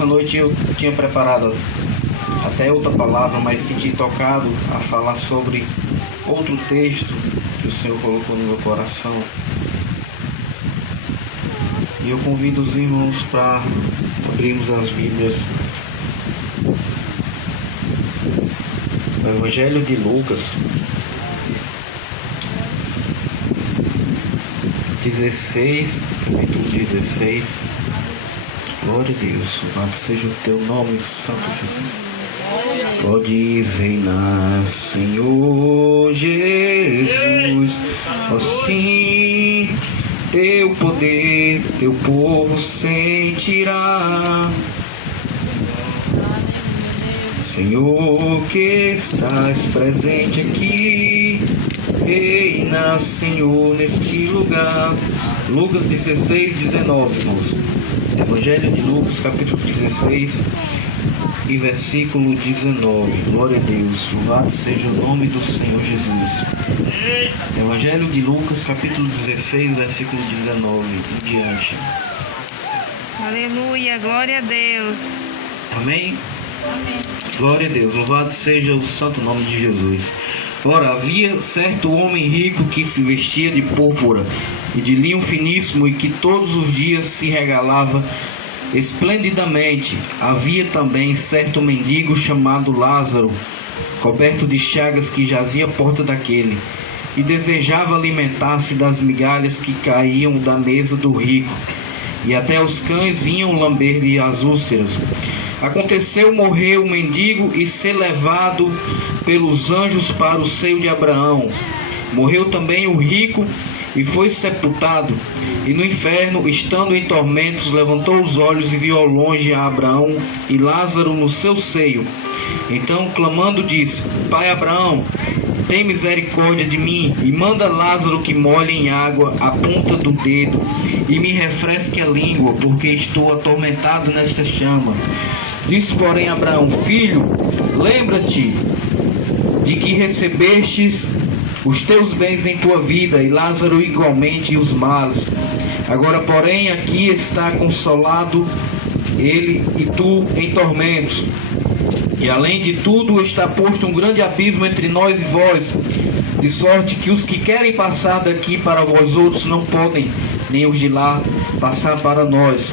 Essa noite eu tinha preparado até outra palavra, mas senti tocado a falar sobre outro texto que o Senhor colocou no meu coração. E eu convido os irmãos para abrirmos as Bíblias. O Evangelho de Lucas 16, capítulo 16. Glória a Deus, louvado seja o teu nome, Santo Jesus. Podes reinar, Senhor Jesus, assim teu poder, teu povo sentirá. Senhor, que estás presente aqui, reina, Senhor, neste lugar. Lucas 16, 19, irmãos. Evangelho de Lucas, capítulo 16 e versículo 19. Glória a Deus, louvado seja o nome do Senhor Jesus. Evangelho de Lucas, capítulo 16, versículo 19 em diante. Aleluia, glória a Deus. Amém? Glória a Deus, louvado seja o santo nome de Jesus. Ora, havia certo homem rico que se vestia de púrpura e de linho finíssimo e que todos os dias se regalava esplendidamente. Havia também certo mendigo chamado Lázaro, coberto de chagas, que jazia à porta daquele e desejava alimentar-se das migalhas que caíam da mesa do rico, e até os cães vinham lamber-lhe as úlceras. Aconteceu morrer o mendigo e ser levado pelos anjos para o seio de Abraão. Morreu também o rico e foi sepultado. E no inferno, estando em tormentos, levantou os olhos e viu ao longe a Abraão e Lázaro no seu seio. Então, clamando, disse: Pai Abraão, tem misericórdia de mim e manda Lázaro que molhe em água a ponta do dedo e me refresque a língua, porque estou atormentado nesta chama. Disse, porém, Abraão: Filho, lembra-te de que recebestes os teus bens em tua vida, e Lázaro igualmente os males. Agora, porém, aqui está consolado ele e tu em tormentos. E além de tudo está posto um grande abismo entre nós e vós, de sorte que os que querem passar daqui para vós outros não podem, nem os de lá passar para nós.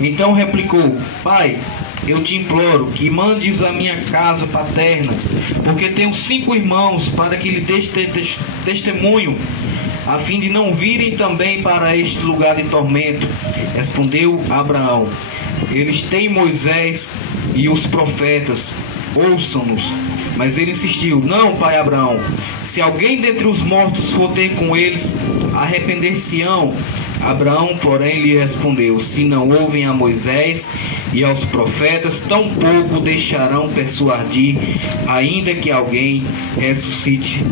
Então replicou: Pai, eu te imploro que mandes a minha casa paterna, porque tenho 5 irmãos, para que lhe deixe testemunho, a fim de não virem também para este lugar de tormento. Respondeu Abraão: Eles têm Moisés e os profetas, ouçam-nos. Mas ele insistiu: Não, pai Abraão, se alguém dentre os mortos for ter com eles, arrepender-se-ão. Abraão, porém, lhe respondeu: Se não ouvem a Moisés e aos profetas, tampouco deixarão persuadir, ainda que alguém ressuscite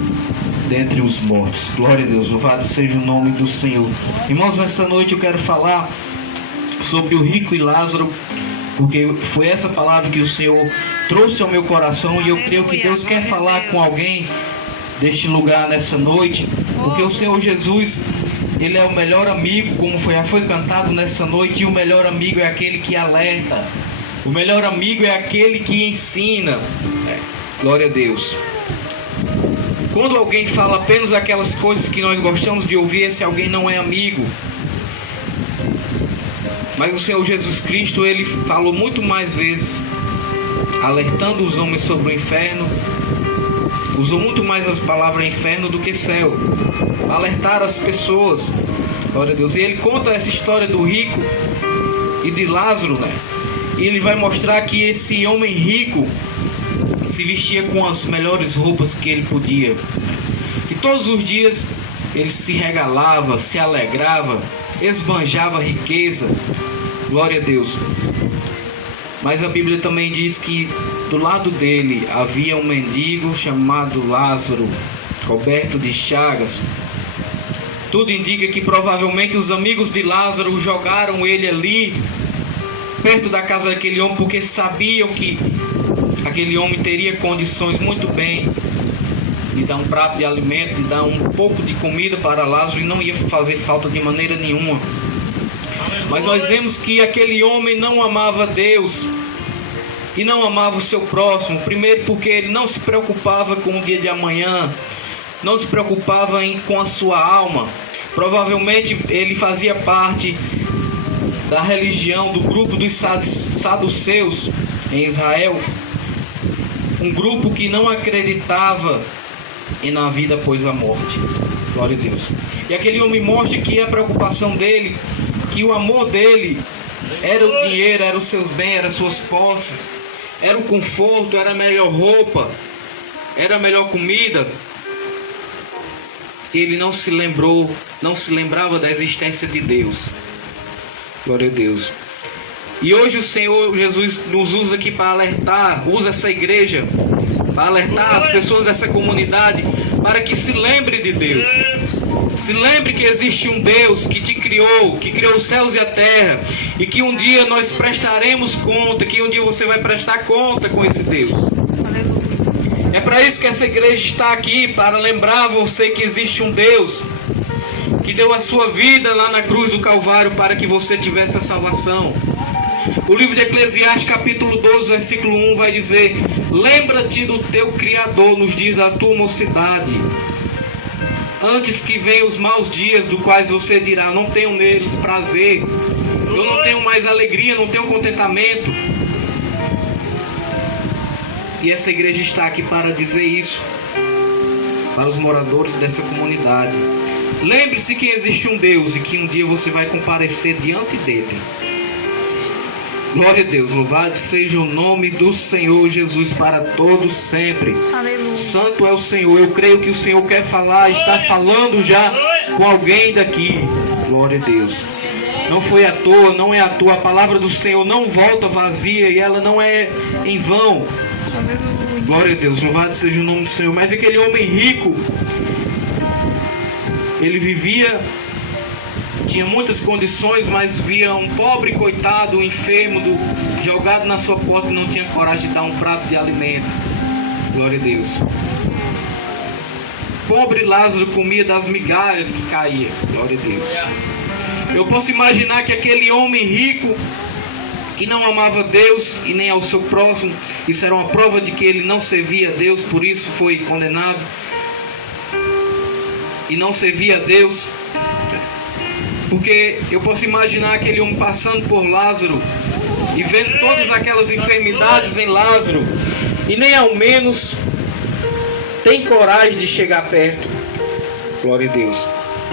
dentre os mortos. Glória a Deus, louvado seja o nome do Senhor. Irmãos, nessa noite eu quero falar sobre o rico e Lázaro, porque foi essa palavra que o Senhor trouxe ao meu coração, e eu creio que Deus quer falar com alguém deste lugar nessa noite, porque o Senhor Jesus, Ele é o melhor amigo, como já foi cantado nessa noite, e o melhor amigo é aquele que alerta, o melhor amigo é aquele que ensina. Glória a Deus. Quando alguém fala apenas aquelas coisas que nós gostamos de ouvir, esse alguém não é amigo. Mas o Senhor Jesus Cristo, Ele falou muito mais vezes, alertando os homens sobre o inferno. Usou muito mais as palavras inferno do que céu, alertar as pessoas. Glória a Deus. E Ele conta essa história do rico e de Lázaro, né? E Ele vai mostrar que esse homem rico se vestia com as melhores roupas que ele podia, que todos os dias ele se regalava, se alegrava, esbanjava riqueza. Glória a Deus. Mas a Bíblia também diz que do lado dele havia um mendigo chamado Lázaro, coberto de chagas. Tudo indica que provavelmente os amigos de Lázaro jogaram ele ali perto da casa daquele homem, porque sabiam que aquele homem teria condições muito bem de dar um prato de alimento, de dar um pouco de comida para Lázaro, e não ia fazer falta de maneira nenhuma. Mas nós vemos que aquele homem não amava Deus e não amava o seu próximo. Primeiro porque ele não se preocupava com o dia de amanhã, não se preocupava com a sua alma. Provavelmente ele fazia parte da religião, do grupo dos saduceus em Israel, um grupo que não acreditava na vida após a morte. Glória a Deus. E aquele homem mostra que a preocupação dele, que o amor dele era o dinheiro, era os seus bens, eram as suas posses, era o conforto, era a melhor roupa, era a melhor comida. Ele não se lembrava da existência de Deus. Glória a Deus. E hoje o Senhor Jesus nos usa aqui para alertar, usa essa igreja para alertar as pessoas dessa comunidade para que se lembre de Deus. Se lembre que existe um Deus que te criou, que criou os céus e a terra, e que um dia nós prestaremos conta, que um dia você vai prestar conta com esse Deus. É para isso que essa igreja está aqui, para lembrar você que existe um Deus que deu a sua vida lá na cruz do Calvário para que você tivesse a salvação. O livro de Eclesiastes, capítulo 12, versículo 1 vai dizer: lembra-te do teu Criador nos dias da tua mocidade, antes que venham os maus dias, dos quais você dirá: não tenho neles prazer, eu não tenho mais alegria, não tenho contentamento. E essa igreja está aqui para dizer isso para os moradores dessa comunidade. Lembre-se que existe um Deus e que um dia você vai comparecer diante dele. Glória a Deus, louvado seja o nome do Senhor Jesus para todos sempre. Aleluia. Santo é o Senhor. Eu creio que o Senhor quer falar, está falando já com alguém daqui. Glória a Deus. Não foi à toa, não é à toa. A palavra do Senhor não volta vazia e ela não é em vão. Aleluia. Glória a Deus, louvado seja o nome do Senhor. Mas aquele homem rico, ele vivia, tinha muitas condições, mas via um pobre coitado, um enfermo, jogado na sua porta e não tinha coragem de dar um prato de alimento. Glória a Deus. Pobre Lázaro comia das migalhas que caía. Glória a Deus. Eu posso imaginar que aquele homem rico, que não amava Deus e nem ao seu próximo, isso era uma prova de que ele não servia a Deus, por isso foi condenado. E não servia a Deus, porque eu posso imaginar aquele homem passando por Lázaro e vendo todas aquelas enfermidades em Lázaro e nem ao menos tem coragem de chegar perto. Glória a Deus.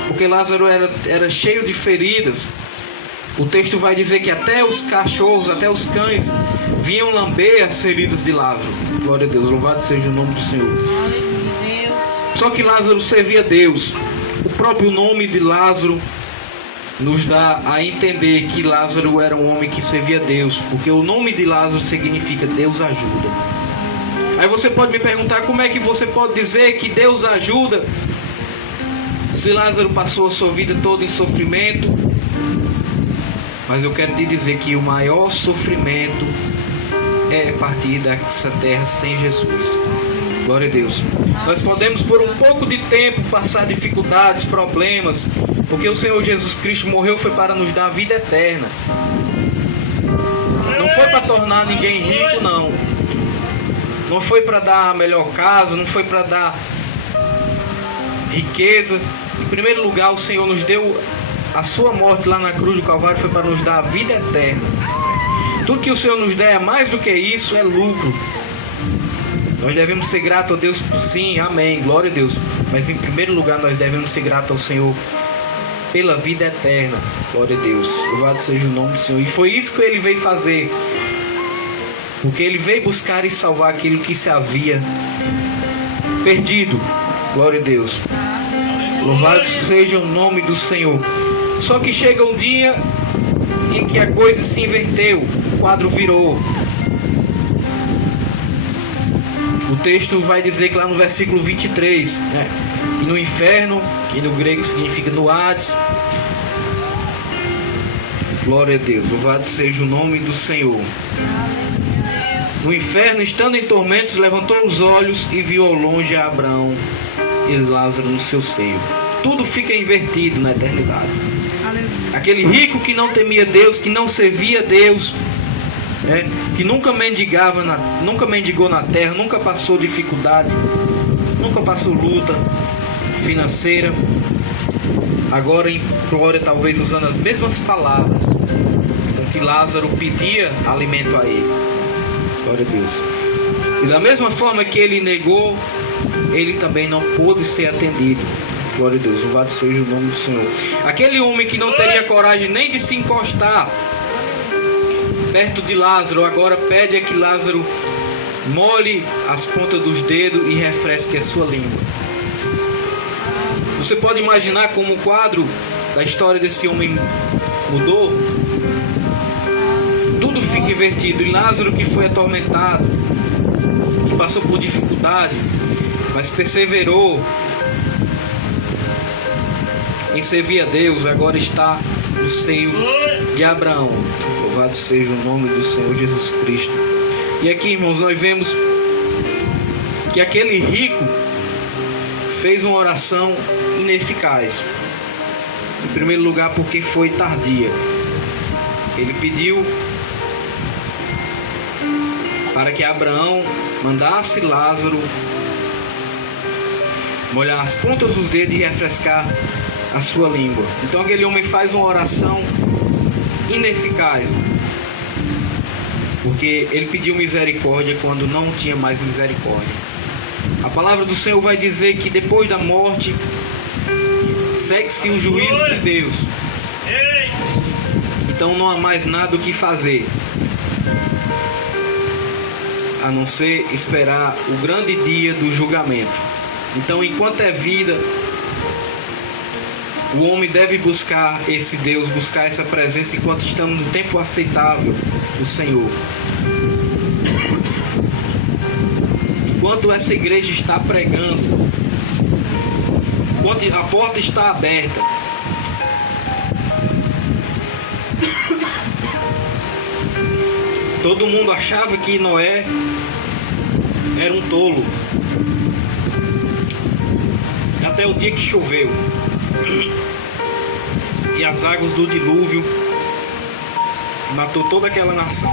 Porque Lázaro era cheio de feridas. O texto vai dizer que até os cachorros, até os cães vinham lamber as feridas de Lázaro. Glória a Deus, louvado seja o nome do Senhor. Só que Lázaro servia a Deus. O próprio nome de Lázaro nos dá a entender que Lázaro era um homem que servia a Deus, porque o nome de Lázaro significa Deus ajuda. Aí você pode me perguntar: como é que você pode dizer que Deus ajuda se Lázaro passou a sua vida toda em sofrimento? Mas eu quero te dizer que o maior sofrimento é partir dessa terra sem Jesus. Glória a Deus. Nós podemos por um pouco de tempo passar dificuldades, problemas, porque o Senhor Jesus Cristo morreu foi para nos dar a vida eterna. Não foi para tornar ninguém rico, não. Não foi para dar a melhor casa, não foi para dar riqueza. Em primeiro lugar, o Senhor nos deu a sua morte lá na cruz do Calvário, foi para nos dar a vida eterna. Tudo que o Senhor nos der, mais do que isso, é lucro. Nós devemos ser gratos a Deus, sim, amém, glória a Deus. Mas em primeiro lugar nós devemos ser gratos ao Senhor pela vida eterna. Glória a Deus, louvado seja o nome do Senhor. E foi isso que Ele veio fazer, porque Ele veio buscar e salvar aquilo que se havia perdido. Glória a Deus, louvado seja o nome do Senhor. Só que chega um dia em que a coisa se inverteu, o quadro virou. O texto vai dizer que lá no versículo 23, e no inferno, que no grego significa no Hades, glória a Deus, louvado seja o nome do Senhor. No inferno, estando em tormentos, levantou os olhos e viu ao longe a Abraão e Lázaro no seu seio. Tudo fica invertido na eternidade. Aleluia. Aquele rico que não temia Deus, que não servia Deus, que nunca mendigou na terra, nunca passou dificuldade, nunca passou luta financeira. Agora implora, talvez usando as mesmas palavras com que Lázaro pedia alimento a ele. Glória a Deus. E da mesma forma que ele negou, ele também não pôde ser atendido. Glória a Deus, louvado seja o nome do Senhor. Aquele homem que não teria coragem nem de se encostar perto de Lázaro, agora pede a que Lázaro molhe as pontas dos dedos e refresque a sua língua. Você pode imaginar como o quadro da história desse homem mudou? Tudo fica invertido. E Lázaro, que foi atormentado, que passou por dificuldade, mas perseverou em servir a Deus, agora está no seio de Abraão. Louvado seja o nome do Senhor Jesus Cristo. E aqui, irmãos, nós vemos que aquele rico fez uma oração ineficaz. Em primeiro lugar, porque foi tardia. Ele pediu para que Abraão mandasse Lázaro molhar as pontas dos dedos e refrescar a sua língua. Então aquele homem faz uma oração ineficaz, porque ele pediu misericórdia quando não tinha mais misericórdia. A palavra do Senhor vai dizer que depois da morte segue-se o juízo de Deus. Então não há mais nada o que fazer, a não ser esperar o grande dia do julgamento. Então, enquanto é vida, o homem deve buscar esse Deus, buscar essa presença enquanto estamos no tempo aceitável do Senhor. Enquanto essa igreja está pregando, enquanto a porta está aberta, todo mundo achava que Noé era um tolo, até o dia que choveu e as águas do dilúvio matou toda aquela nação.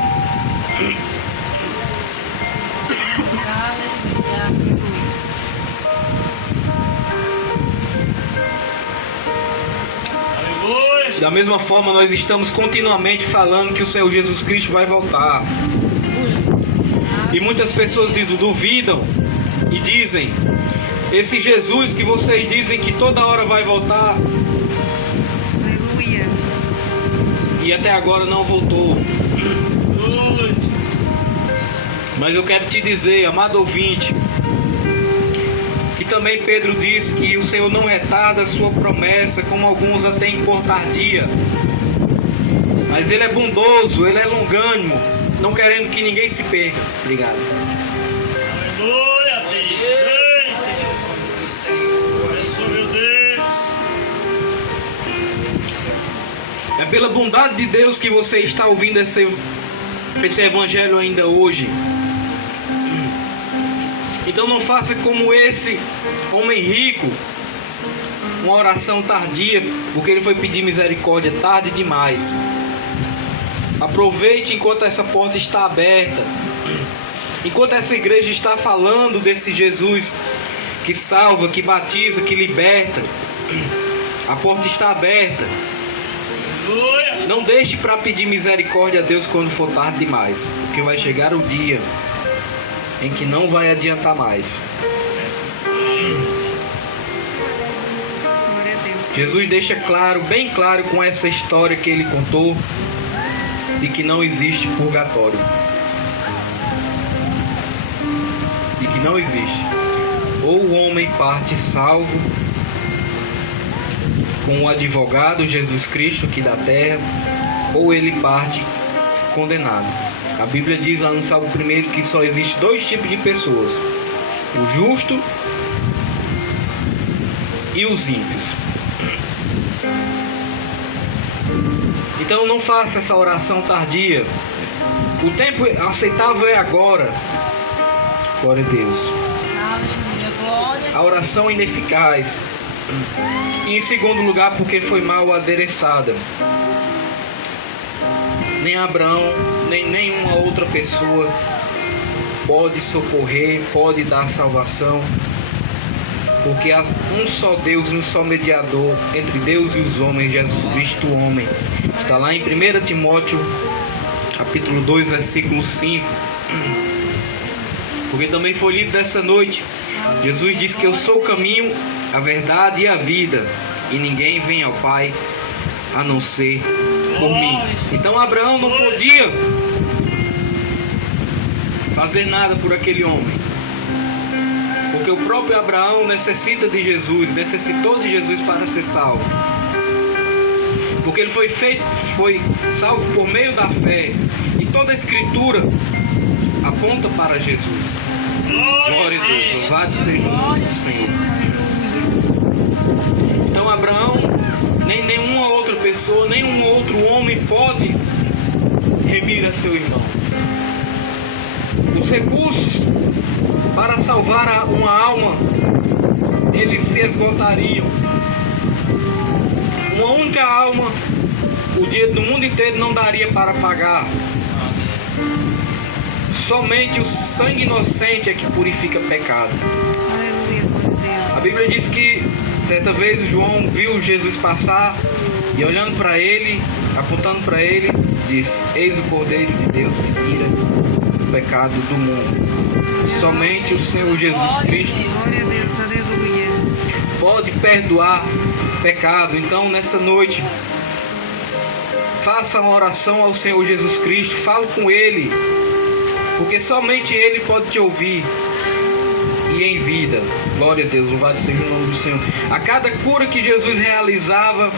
Da mesma forma, nós estamos continuamente falando que o Senhor Jesus Cristo vai voltar. E muitas pessoas duvidam e dizem: esse Jesus que vocês dizem que toda hora vai voltar, aleluia, e até agora não voltou. Mas eu quero te dizer, amado ouvinte, que também Pedro disse que o Senhor não retarda a sua promessa, como alguns a têm por tardia, mas Ele é bondoso, Ele é longânimo, não querendo que ninguém se perca. Obrigado. Aleluia, Deus. Meu Deus. É pela bondade de Deus que você está ouvindo esse evangelho ainda hoje. Então não faça como esse homem rico, uma oração tardia, porque ele foi pedir misericórdia tarde demais. Aproveite enquanto essa porta está aberta, enquanto essa igreja está falando desse Jesus que salva, que batiza, que liberta. A porta está aberta. Não deixe para pedir misericórdia a Deus quando for tarde demais, porque vai chegar o dia em que não vai adiantar mais. glória a Deus. Jesus deixa claro, bem claro, com essa história que ele contou, de que não existe purgatório. De que não existe. Ou o homem parte salvo com o advogado Jesus Cristo aqui da terra, ou ele parte condenado. A Bíblia diz lá no Salmo 1 que só existe dois tipos de pessoas: o justo e os ímpios. Então não faça essa oração tardia. O tempo aceitável é agora. Glória a Deus. A oração ineficaz E em segundo lugar, porque foi mal adereçada. Nem Abraão, nem nenhuma outra pessoa pode socorrer, pode dar salvação, porque há um só Deus, um só mediador entre Deus e os homens, Jesus Cristo, o homem. Está lá em 1 Timóteo, capítulo 2, versículo 5. Porque também foi lido dessa noite. Jesus disse que eu sou o caminho, a verdade e a vida, e ninguém vem ao Pai a não ser por mim. Então Abraão não podia fazer nada por aquele homem, porque o próprio Abraão necessita de Jesus, necessitou de Jesus para ser salvo, porque ele foi salvo por meio da fé, e toda a Escritura aponta para Jesus. Glória a Deus, louvado seja o nome do Senhor. Então Abraão, nem nenhuma outra pessoa, nenhum outro homem pode remir a seu irmão. Os recursos para salvar uma alma, eles se esgotariam. Uma única alma, o dinheiro do mundo inteiro não daria para pagar. Somente o sangue inocente é que purifica pecado. Aleluia, glória a Deus. A Bíblia diz que certa vez João viu Jesus passar e olhando para ele, apontando para ele, disse: eis o Cordeiro de Deus que tira o pecado do mundo. Somente o Senhor Jesus Cristo Glória a Deus, aleluia. pode perdoar pecado. Então nessa noite, faça uma oração ao Senhor Jesus Cristo, fale com Ele, porque somente Ele pode te ouvir e em vida. Glória a Deus, louvado seja o nome do Senhor. A cada cura que Jesus realizava,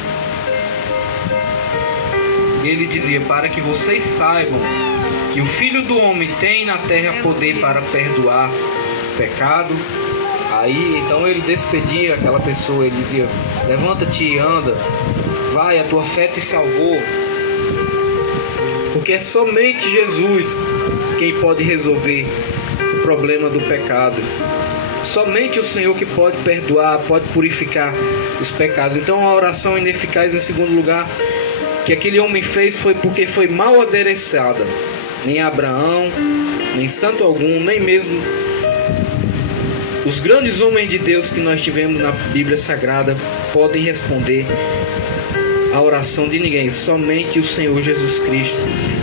Ele dizia: para que vocês saibam que o Filho do Homem tem na terra poder para perdoar pecado. Aí então Ele despedia aquela pessoa, Ele dizia: levanta-te e anda, vai, a tua fé te salvou. Porque é somente Jesus quem pode resolver o problema do pecado. Somente o Senhor que pode perdoar, pode purificar os pecados. Então a oração ineficaz, em segundo lugar, que aquele homem fez foi porque foi mal adereçada. Nem Abraão, nem santo algum, nem mesmo os grandes homens de Deus que nós tivemos na Bíblia Sagrada podem responder a oração de ninguém, somente o Senhor Jesus Cristo.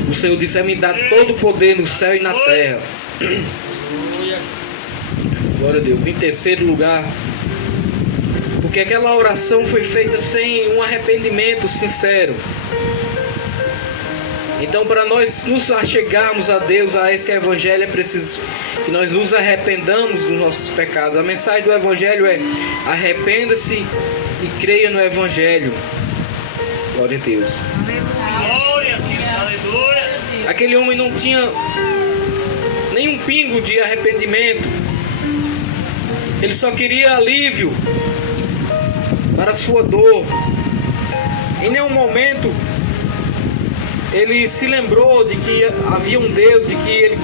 O Senhor disse: me dá todo o poder no céu e na terra. Glória a Deus. Em terceiro lugar, porque aquela oração foi feita sem um arrependimento sincero. Então, para nós nos achegarmos a Deus, a esse Evangelho, é preciso que nós nos arrependamos dos nossos pecados. A mensagem do Evangelho é: arrependa-se e creia no Evangelho. Glória a Deus. Glória a Deus, aleluia. Aquele homem não tinha nenhum pingo de arrependimento. Ele só queria alívio para a sua dor. Em nenhum momento ele se lembrou de que havia um Deus, de que ele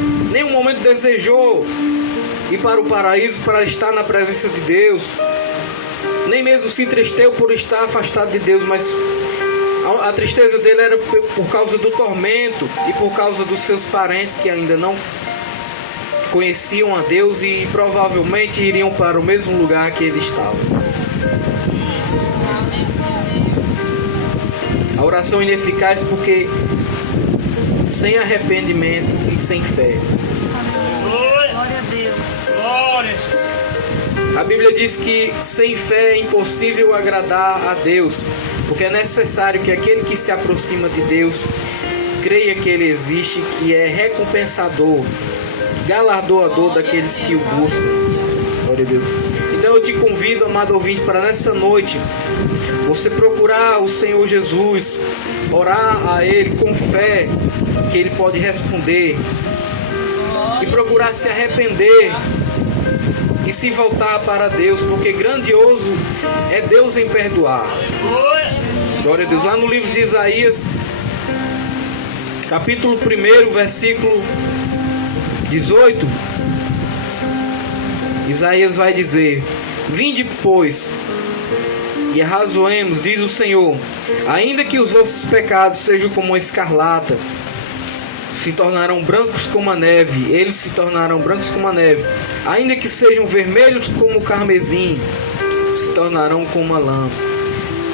em nenhum momento desejou ir para o paraíso para estar na presença de Deus. Nem mesmo se entristeceu por estar afastado de Deus, mas a tristeza dele era por causa do tormento e por causa dos seus parentes que ainda não conheciam a Deus e provavelmente iriam para o mesmo lugar que ele estava. A oração é ineficaz porque sem arrependimento e sem fé. Glória a Deus. Glória a Jesus. A Bíblia diz que sem fé é impossível agradar a Deus, porque é necessário que aquele que se aproxima de Deus creia que Ele existe, que é recompensador, galardoador daqueles que o buscam. Glória a Deus. Então eu te convido, amado ouvinte, para nessa noite você procurar o Senhor Jesus, orar a Ele com fé que Ele pode responder, e procurar se arrepender e se voltar para Deus, porque grandioso é Deus em perdoar. Glória a Deus. Lá no livro de Isaías, capítulo 1, versículo 18, Isaías vai dizer: Vinde, pois, e arrazoemos, diz o Senhor, ainda que os vossos pecados sejam como a escarlata, se tornarão brancos como a neve, eles se tornarão brancos como a neve, ainda que sejam vermelhos como o carmesim, se tornarão como a lã.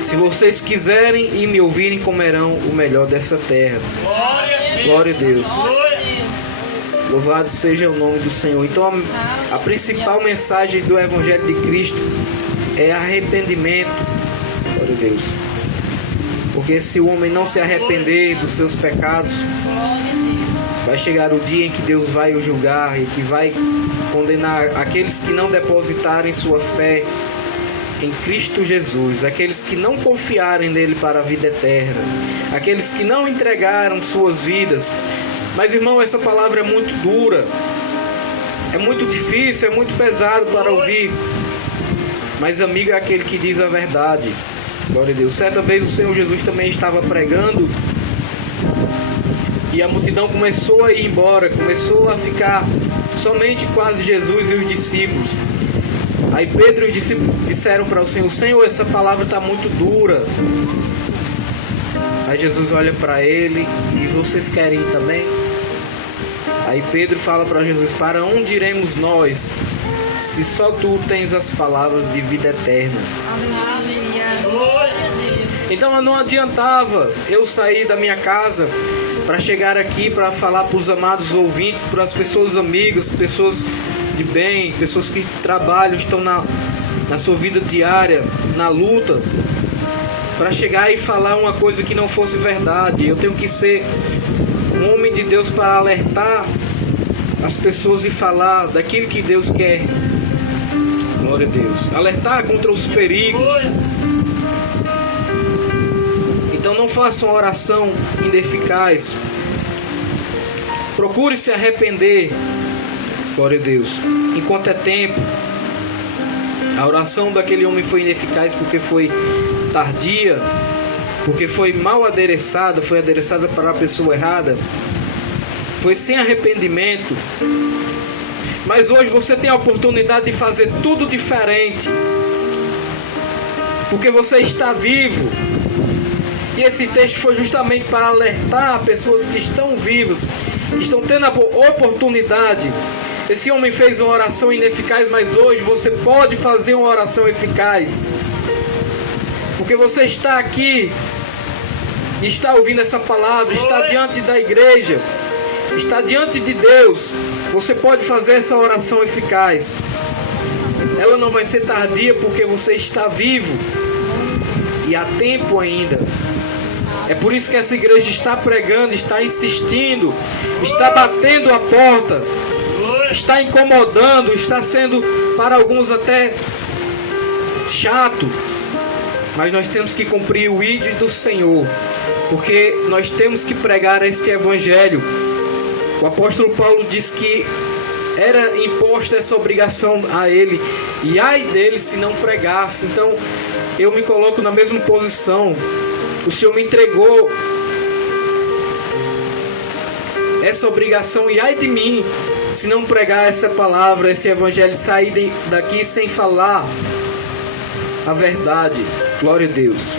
Se vocês quiserem e me ouvirem, comerão o melhor dessa terra. Glória a Deus. Louvado seja o nome do Senhor. Então a principal mensagem do Evangelho de Cristo é arrependimento. Glória a Deus. Porque se o homem não se arrepender dos seus pecados, vai chegar o dia em que Deus vai o julgar e que vai condenar aqueles que não depositarem sua fé em Cristo Jesus, aqueles que não confiarem nele para a vida eterna, aqueles que não entregaram suas vidas. Mas, irmão, essa palavra é muito dura, é muito difícil, é muito pesado para ouvir. Mas amigo é aquele que diz a verdade. Glória a Deus. Certa vez o Senhor Jesus também estava pregando e a multidão começou a ir embora, começou a ficar somente quase Jesus e os discípulos. Aí Pedro e os discípulos disseram para o Senhor: Senhor, essa palavra está muito dura. Aí Jesus olha para ele e diz: vocês querem ir também? Aí Pedro fala para Jesus: para onde iremos nós, se só tu tens as palavras de vida eterna? Então não adiantava eu sair da minha casa para chegar aqui para falar para os amados ouvintes, para as pessoas amigas, pessoas de bem, pessoas que trabalham, estão na sua vida diária, na luta, para chegar e falar uma coisa que não fosse verdade. Eu tenho que ser um homem de Deus para alertar as pessoas e falar daquilo que Deus quer. Glória a Deus. Alertar contra os perigos. Então não faça uma oração ineficaz. Procure se arrepender. Glória a Deus. Enquanto é tempo. A oração daquele homem foi ineficaz porque foi tardia, porque foi mal adereçada, foi adereçada para a pessoa errada, foi sem arrependimento. Mas hoje você tem a oportunidade de fazer tudo diferente, porque você está vivo. E esse texto foi justamente para alertar pessoas que estão vivas, que estão tendo a oportunidade. Esse homem fez uma oração ineficaz, mas hoje você pode fazer uma oração eficaz. Porque você está aqui, está ouvindo essa palavra, está diante da igreja, está diante de Deus. Você pode fazer essa oração eficaz. Ela não vai ser tardia porque você está vivo e há tempo ainda. É por isso que essa igreja está pregando, está insistindo, está batendo a porta, está incomodando, está sendo para alguns até chato. Mas nós temos que cumprir o ídolo do Senhor, porque nós temos que pregar este evangelho. O apóstolo Paulo diz que era imposta essa obrigação a ele, e ai dele se não pregasse. Então eu me coloco na mesma posição. O Senhor me entregou essa obrigação, e ai de mim se não pregar essa palavra, esse evangelho, sair daqui sem falar a verdade. Glória a Deus.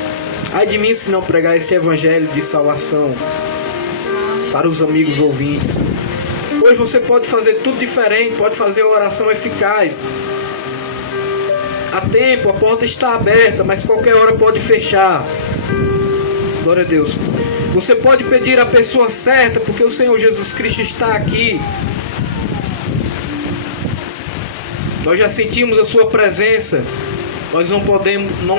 Ai de mim se não pregar esse evangelho de salvação para os amigos ouvintes. Hoje você pode fazer tudo diferente, pode fazer uma oração eficaz. Há tempo, a porta está aberta, mas qualquer hora pode fechar. Glória a Deus. Você pode pedir a pessoa certa, porque o Senhor Jesus Cristo está aqui. Nós já sentimos a sua presença. Nós não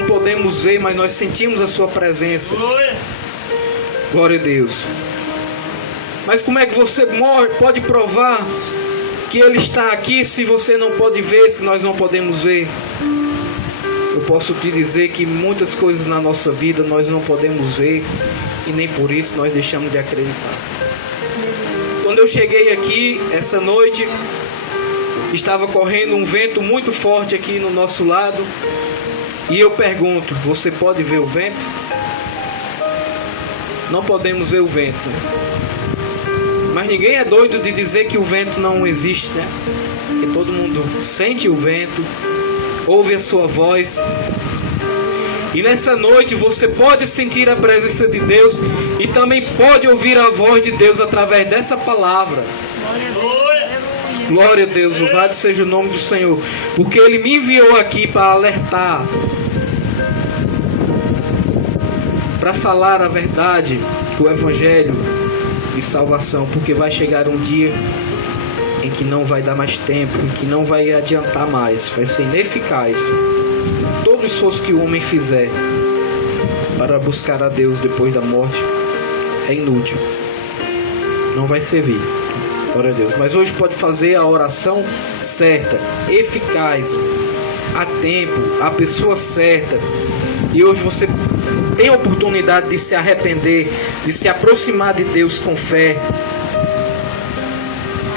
podemos ver, mas nós sentimos a sua presença. Glória a Deus. Mas como é que você pode provar que Ele está aqui se você não pode ver, se nós não podemos ver? Eu posso te dizer que muitas coisas na nossa vida nós não podemos ver, e nem por isso nós deixamos de acreditar. Quando eu cheguei aqui essa noite, estava correndo um vento muito forte aqui no nosso lado, e eu pergunto: você pode ver o vento? Não podemos ver o vento, mas ninguém é doido de dizer que o vento não existe, né? Porque todo mundo sente o vento, ouve a sua voz. E nessa noite você pode sentir a presença de Deus e também pode ouvir a voz de Deus através dessa palavra. Glória a Deus. Aleluia. Glória a Deus, louvado seja o nome do Senhor, porque Ele me enviou aqui para alertar, para falar a verdade do Evangelho de salvação, porque vai chegar um dia em que não vai dar mais tempo, em que não vai adiantar mais, vai ser ineficaz todo o esforço que o homem fizer para buscar a Deus depois da morte. É inútil, não vai servir. Glória a Deus. Mas hoje pode fazer a oração certa, eficaz, a tempo, a pessoa certa. E hoje você tem a oportunidade de se arrepender, de se aproximar de Deus com fé,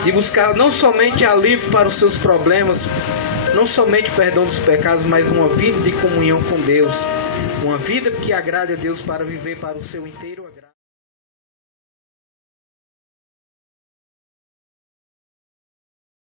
de buscar não somente alívio para os seus problemas, não somente o perdão dos pecados, mas uma vida de comunhão com Deus, uma vida que agrade a Deus para viver para o seu inteiro agrado.